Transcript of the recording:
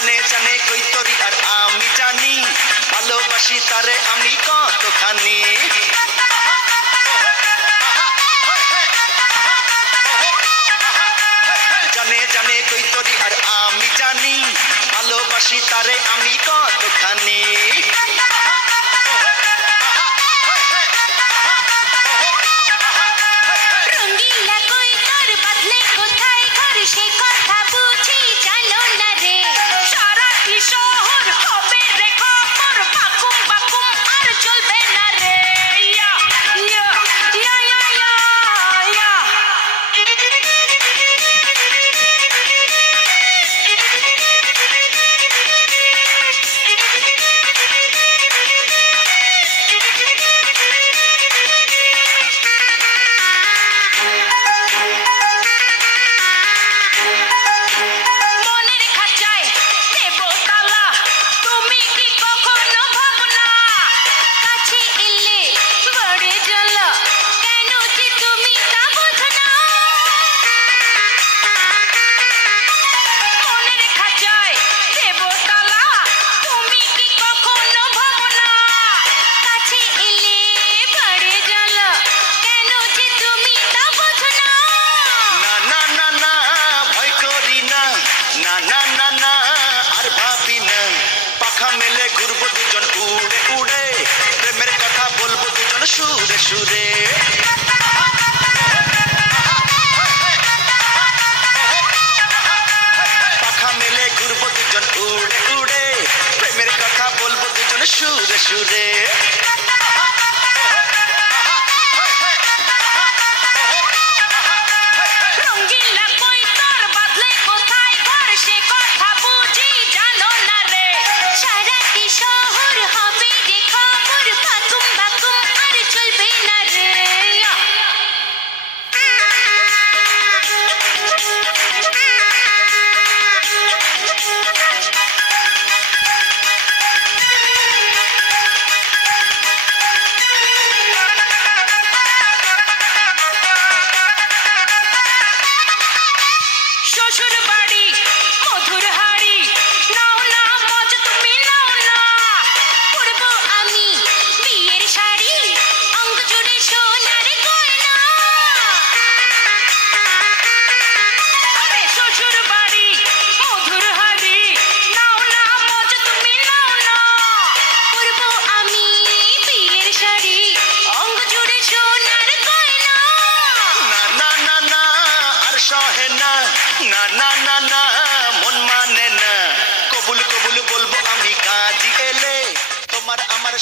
জানে জানে কই তরি আর আমি জানি ভালোবাসি তারে আমি কতখানি জানে জানে কই তরি আর আমি জানি ভালোবাসি তারে আমি কতখানি মেলে ঘুরবো দুজন উড়ে উড়ে প্রেমের কথা বলবো দুজন সুরে সুরে পাখা মেলে ঘুরবো দুজন উড়ে উড়ে প্রেমের কথা বলবো দুজন সুরে সুরে না না না না মন মানে না কবুল কবুল বলবো আমি কাজী এলে তোমার আমার